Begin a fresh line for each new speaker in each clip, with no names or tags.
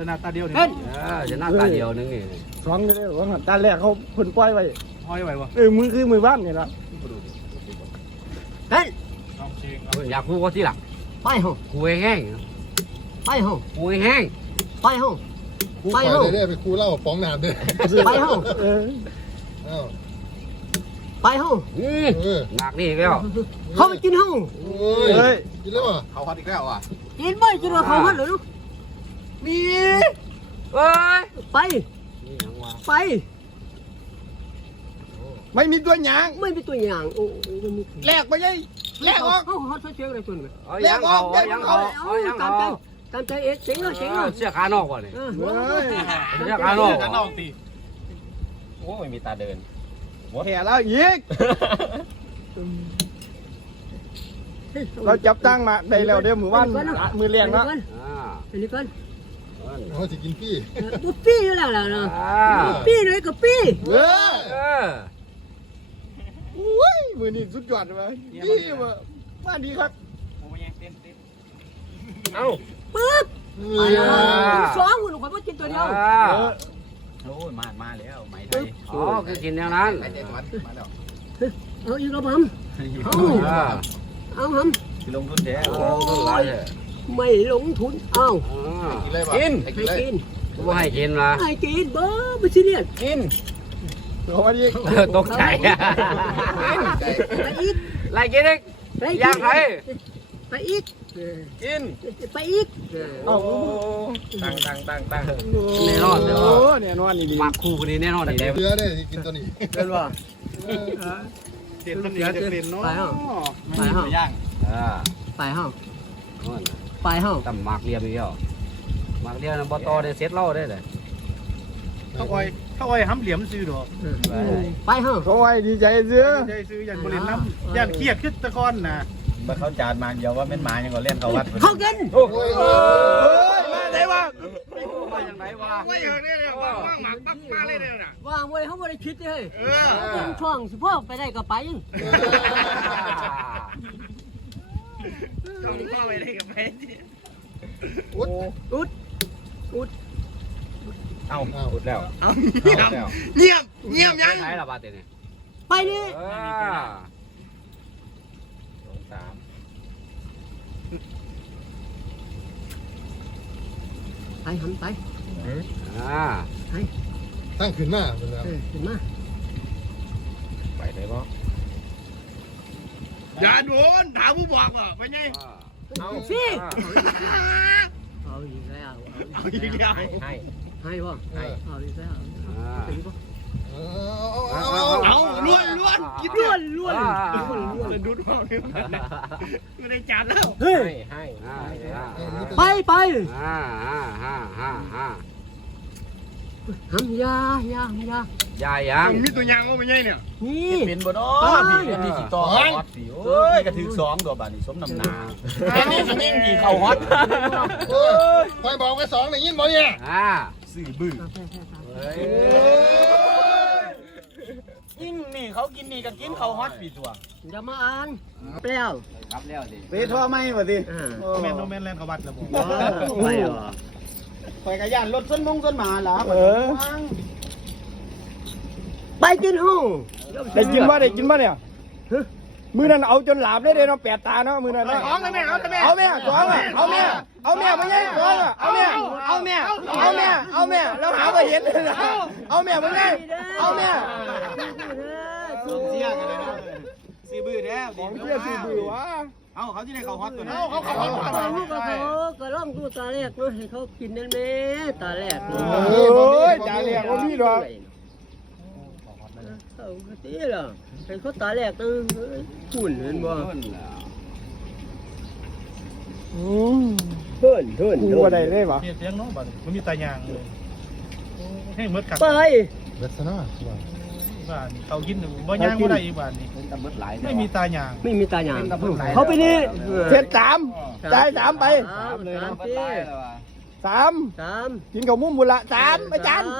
นะตาเดียวนี่
ชนะตาเดียวนึงนี่
สองเลยว่าตาแรกเขาเพิ่นปล่อยไว้
ห้อยไว้วะ
มือคือมือบ้านนี่ละ
เฮ้ยอยากคู่ก็ที่หลังไปห้องคุยแห้งไปห้องคุยแห้งไปห้อง
ไปห้องได้ไปคู่เล่าฟ้องนานด้วย
ไปห้องไปห้องหนักนี่แล้วเขาไปกินห้อง
เฮ้ยกินแล้วอ่ะ
เขาฮอตอีกแล้วอ่ะ
กินไม่กินว่าเขาฮอตหรือลูกมีไปไป
ไม่มีตัวหยาง
ไม่มีตัวอย่างโอ้
แลกไปยัยแลกออก
เขาฮอตเชื่ออะไรตัวนึง
แลกออก
ตามใจเอ็ดเจ๋งเลยเสื้อขานอกว่ะนี่เสื้อขานอก
ตี
โอ้ไม่มีตาเดิน
แผลแล้วอีกเราจับตั้งมาได้แล้วเดี๋ยวมือวันมือเลี้ยงนะ
อันนี้ก่อน
เขาจะกินพี่
ปุ๊บปี้อยู่แล้วเนาะปี้เลยกับปี้
อุ้ยมือนี่สุดยอดเลยพี่มาดีครับ
เอาปึ๊บสองคนผมว่ากินตัวเดียว
โอ้ยมาแล้วไหมไทย
อ๋อคือกินแนวนั้นเอาอีกแล้วผมเอาผม
ลงทุนแท้
ไม่ลงทุนเอา
กิน
ให้กิน
ว่าให้กินละ
ให้กินบ้าไม่ใช่เนี่ย
กิน
ตัวนี้
ตกใจ
ไปอีก
ไล่กินอีกย่างไทย
ไปอีก
กิน
ไปอีก
ตั้ง
แน่นอนเลยแน่นอนนี่
มาคู่คนนี้แน่นอนนี่
เนื้อได้กินตัวนี้
เป็นว่า
เด็ดมันเหนียวจะเป็นเนาะ
ไปห้อง
ย่าง
ไปห้องไปห้อง
ตำหมักเรียมอีกแล้วหมักเรียมบอตอได้เซ็ตเล่าได้เลย
เขาอ้อยห้ำเหลี่ยมซื้อดอก
ไปห้อง
เขาอ้อยดีใจซื้อ
ยันบริเวณน้ำยันเครียดขึ้นตะกอนนะ
เมื่อเขาจานมาเดียวว่าเป็นหมายังก็เล่นเขาวัด
เขากิน
มาได้บ้าง
มาอย่างไรวะ
ว่าอย่างนี้เลยว่างหมักปั๊บมาเลยเนี่ยนะ
ว่างไว้เขาไม่ได้คิดเลยช่วงสิพ่อไปได้ก็ไป
ต้องพ่อไปได้ก็ไป
อุด
เอาอุดแล้ว
เงียบยัง
ใช่หรอบาเต้เนี่ย
ไปนี่ไปหันไป
ตั้งขึ้นหน้า
ขึ้นมา
ไปได้ปะ
อย่าโดนถามผู้บอกว่าไปไง
เอาสิเอาอีกแล้วให้ป่ะเอาอีกแล้ว
เอาล้วนกินล้วนดูดเปล่าเนี่ยไม่ได้จัดแล้ว
ให้
ไปห้ำยา
ยัง
มีตัวยางเอาไปไงเนี่ย
นี่
เป็นบ่ดอกพี่นี่สิต่อฮอตสิโอ้ยกระถือ2ตัวบาดนี่สมน้ำหนาอันนี้สิยิ่งกี่เขาฮอต
คอยบอกไป2ในยินบ่เนี่ย
สื่อบื้อยิ่งนี่เขากินนี่ก็กินเขาฮอตปีตัว
อย่ามาอ่านเปรี้ยว
ครับแล้วดิ
ไปทั่วไหมบ่ดิ
แมนแลนเขาวัดแล้วผม
ไปเหรอ
คอยกระยานรถส้นหมาเหรอ
ไปกินห้อง
ได้กินบ่เนี่ยมือนั้นเอาจนหลาบได้เลยเนาะ8 ตาเนาะมือนั้น
เอาแม่
เอาแม่ไม่ใช่ท้องเอาแม่แล้วหาไปเห็นเลยนะเอาแม่ไม่ใช่เอาแม่
เสียกันเลยนะซีบื้อแท้
ของเสียซีบื้อวะ
เขาที่ไหนเขาฮอตตัวนี้เขา
ก็ร้องดูตาแรกเนาะให้เขากินนั่นแม่ตาแรก
ตาแรกว่าพี่ดอก
เขาตีเหรอให้เขาตาแรกนึงหุ่นเห็นบ่เพื่อน
กูอะไรได้ปะ
เสียงน้องบัดมันมีตายางเลยให้เมื่อกัน
ไป
เวสนา
บ้านเขากินบ่ย่างบ่ได้อีกบ้านนี้ไม่มีตายาง
เขาไปนี่
เสร็จ3ได้3ไป
เลยนะ
3กินข้าวมุ้งบุญละ3ไปจาน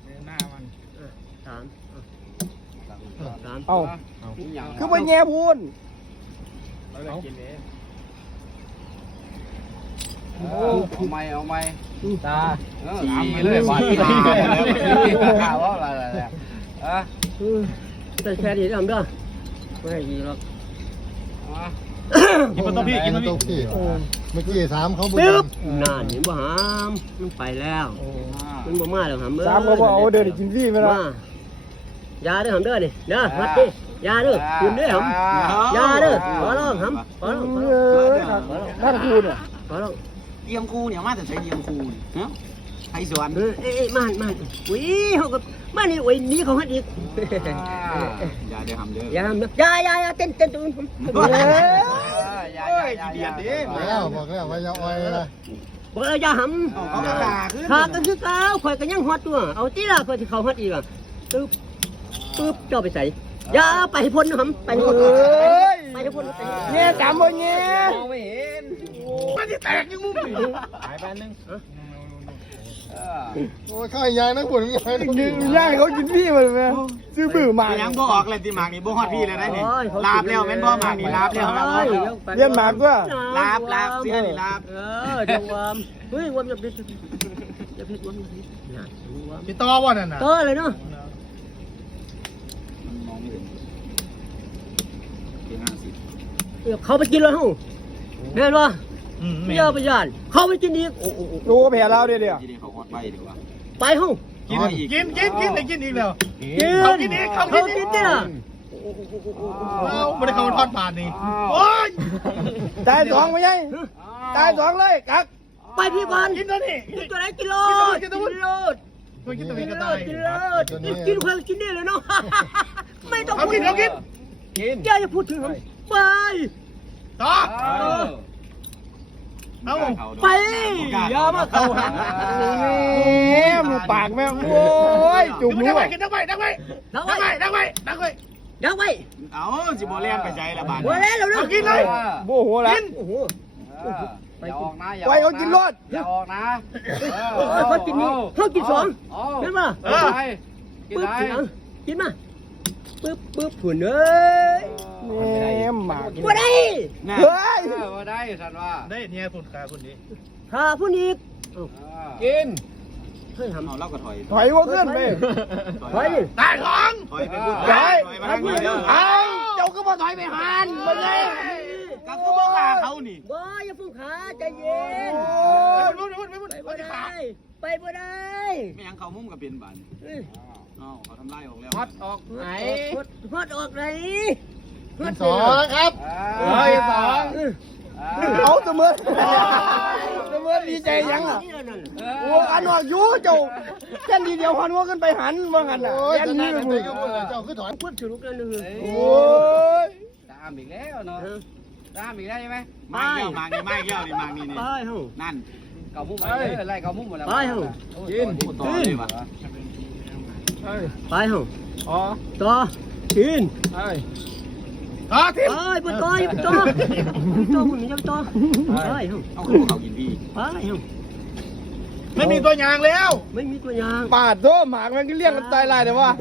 เอาคือไปแง่พูน
เอาไหมตาชี้เลยว่าตาข่าวว่าอะไรอ่ะ
แต่แค่นี้ทำได้ไม่ดีหรอก
กินมันต้องพี่กินมันต้องพี่
เมื่อกี้ถามเขาบุญ
ปึ๊บนั่นเห็นบ่หามมันไปแล้วมันบ่มาแล้วหาม
สามก็บ่เอาเดินกินฟรีไปแล้ว
ยาเด้อหามเด้อนี่เด้อฮัดดิยาเด้อคุณเด้อหามยาเด้อขอร้องหามขอร้องขอร้อง
ท่านครูเนี่ย
ขอร้อง
เยี่ยมครูเนี่ยมาแต่ใช้เยี่ยมครูเนี่ยไอ้สวน
มันอุ้ยเขาก็มานี่อุ้ยนี่เขาฮัดอีก
อย่าเดี๋ยวทำเด้อ
อย่าเต้นตูน
อย่าเดียดดิ
บอกแล้วว่าอย่าอ้อยนะ
บอกอย่าหำ
เขากระดาขึ้น
ขากันคือเก้าข่อยกันยังฮอดตัวเอาตีละข่อยที่เขาฮอดอีกอ่ะปึ๊บเจ้าไปใส่อย่าไปให้พ้นหำไปให้พ้นไปให้พ้น
เนี่ยจำบ่เนี่ย
มองไม่เห็น
มันจะแตกยังมุ้ง
หายไปนึง
โอ้ยข้าวยายนะคุณยาย
กินย่างเขากินฟรีมาเลยไหมซื้อบื้อมา
ยังบ่ออกเลยที่หมากนี่บ่ฮอดพี่เลยนะนี่ลาบแล้วแม่นบ่หมากนี่ลาบแล้วครับ
เลี้ยนหมากด้วย
ลาบเสียนี่ลาบ
จังหวะเฮ้ยวันจะเพชรวันน่ะ
พี่ต่อว่านั่นน่ะ
ต่อเลยเนาะ
มองไม่เห็นที่50
เขาไปกินแล้วเฮ้เห็นป่ะไม่ยอมไปย่านเขาไปกินอีก
รู้ว่าแพ้เราเดี๋ยว
ที่นี่เขาฮอดไว้เดี๋ยวว่า
ไปเฮ้
กินได้กินอีกแล้ว
กินเขากินเนี่ย
เอาไม่ได้เข้าทอดบาทนี่โอ้ย
ตายสองไม่ใช่ตายสองเลยกัก
ไปพี่ก่อน
กินตัวนี้
กินตัวไหนกินโลดกินโลด
ตัวกินตัวนี้ก็
โล
ตาย
ดกินโลดกินคนกินได้เลยเนาะไม่ต้อง
เอา
พู
กิ
ด
นเอากิน
อย่าพูดถึงไป
ต่อเอา
ไปอย่ามาเข้าหา
แม่มึงปากแม่โอ้ยจุก
กิน
นู้
ไว้
น
กินไว้ดักไว้ดักไว้ดักไว้ดักไว้
เดี๋ยวไป
เอาสิบ่แล่นไปใจละบาด
หัวแล้วเรา
เอากินเลย
โบหัวละ
โอ้โห
อย่าออกนะ
ไปเขากินรถ
อย่าออกนะ
เขากินนี่เขากินสองเห็นป่ะ
กิน
ปึ๊บ
ได้
กินมาปึ๊บหุ่นเอ้ย
แม่หมาก
บ่ได้
เฮ้ย
ว่าได้สันว่า
ได้เนี่ยคุณขาคุณนี้
ถ้าผู้นี้
กิน
เฮ้ยทำ
เอาเล่าก็ถอย
ถอยว่าขึ้นไป
ถอยดิ
ตายท้อง
ถอยไปพูด
ถอย
มาทางนี้เด้อ
เอาเจ้าก็บ่ถอยไปหันมาเลย
ก็คือบ่ฆ่าเขานี่
บ่อย่าฟุ้งขาใจเย็น
รู้
ไปบ่ได้ไปบ่ได้
ไม่ยังเขามุ้มกับเป็นบานเอาเขาทำลายออกแล้ว
ฮอดออกไหนฮอดออกไหน
สองครับ
สอง
เอาเสมอเสมอดีใจยังอ่ะโอ้อันออกอยู่เจ้าแค่ทีเดียวพันว่าขึ้นไปหันว่างั้นอ่ะ
โอ้ย
แค่
จะ
นี้
นั่ง
เลย
ไป
มึง
ก็เจ้าคือถอน
พูดถึงกันเลย
โอ้ย
ตามอีกแล้วเนาะตามอีกแล้วใช่ไหมมาเกี่ยวมานี่มาเกี่ยวนี่มานี่นี่
ไปเฮา
นั่นเก่ามุ้มอะไรเก่ามุ้มหมดแล้ว
ไปเฮา
กินต่อเลยว่ะ
ไปเฮาต่อกิน
ต่อทีม
ไปบ่ต่ออย่าต่อมึงอย่าต่อไปเฮา
เอาคือเขากินพี่
ไปเฮา
ไม่มีตัวยางแล้ว
ไม่มีตัวอย่าง
ปาดโตหมากมันก็เลี้ยงกันตายลายแต่ว่า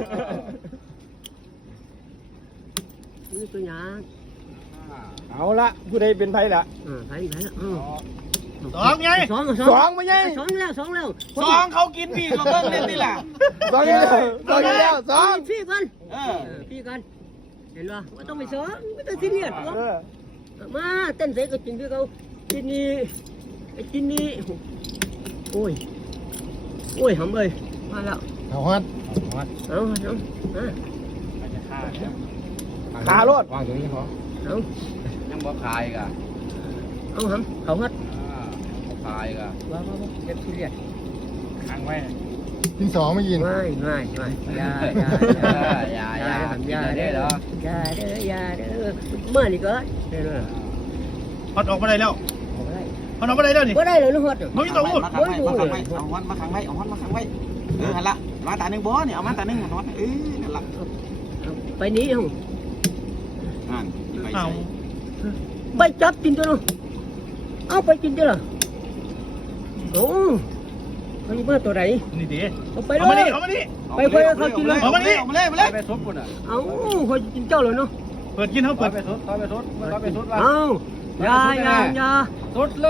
มีตัวอย่าง
เอาละผู้ใดเป็นไผละ
ไปแล้ว
สองไง
สองไม่ใช่
สองแล้ว
สองเขากินพี่เขาเบิ่งเล่นนี่แหละ
สองแล้วสองแล้วสอง
พี่กัน
เออ
พี่กันเห็นป่ะว่าต้องไปสองไม่ต้องซีเรียส
เออ
มาเต้นเสร็จก็กินด้วยเขากินนี่กินนี่โอ้ยหำเลยมาแล้ว
เอาฮัด
เอา
ขารถ
เอา
ยังบ่ขายกะ
เอาหำเขาฮัด
บ่ขายกะ
ว่าเก็บซีเรียส
ค้างไว้
กินสองไม่ยิน
ไม่อย่าเด้อเมื่อนี่ก็ได้เลย
ฮอตออกมาได้แล้วฮอตออกมาได้แล้วนี่
ก็ได้เลยลูกฮอด
มึงต้องพูด
มาขังไว้เอาวันมาขังไว้เอาวันมาขังไว้หั่นละมาตาหนึ่งบ่เนี่ยเอามาตาหนึ่งหั่นวันนั่นละ
ไปนี้ฮะ
นั่นไป
เอา
ไปจับกินตัวนู้นเอาไปกินตัวละโอ้เขาจะมาตัวไหน
นี่ดิ
เอาไป
เอา
เล
มาย ดิเอามาดิ
ไปไปเขากินเลย
เอามาเลยไปทุบปุ่นอ่ะ
เอาเขากินเจ้าเลยเนาะ
เปิดกินเขาเปิด
ไปทุบไปทุบไปทุบ
เอาอย่า
สุดเลย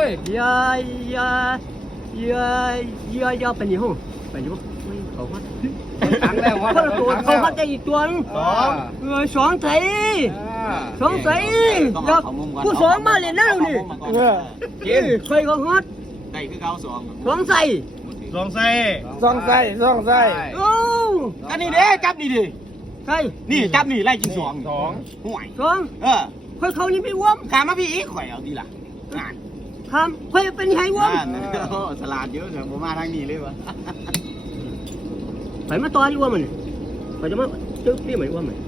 อย่าไปนี่ห้องไปนี่ห้องเขาฮัด
ขังแล้ววัด
คนละตัวเขาฮัดได้อีกตัวนึงสองใส่อย่าผู้สองมาเล่นนั่นนี่
กิน
ใครเขาฮัด
ได้คือเขาสอง
สองใส่
ลองใส่
ซองไส้
โอ้
อันนี้เด้จับนี่ดิ
ใส่
นี่จับนี่ไล่กินสองห่วย
สอง ค่อยเขานี่ไปว่ม
ขามาพี่อีกข่อยเอาดีล่ะงาน
ทำค่อยเป็นไงว่ม
ฉลาดเยอะเถอะผมมาทางนี้เลยวะ
ไปมาต่อดีว่ามันไปจะมาเจ้าพี่เหมือนว่ามัน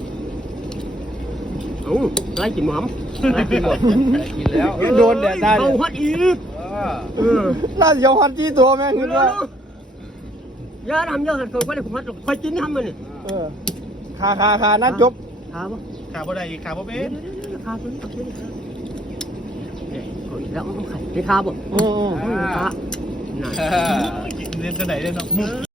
ไล่กินหมอมไล่กินหมอม
กินแล้ว
โดนแดดได้
เอาฮัดอีก
น่าจะยอมฮันที่ตัวแม่งคือว่า
อย่าทำเยอะกันเขาไม่ได้ผมฮัดค่อยกินทำมันนี่
ขานั่นจบ
ขาบ่
ขาบ่ได้อีกขาบ่เป็น
ขาตัวนี้ตัวนี้แล้วเอาไข่ให้ขาบ่ขา
เล่นตัวไหนเล่นเนาะ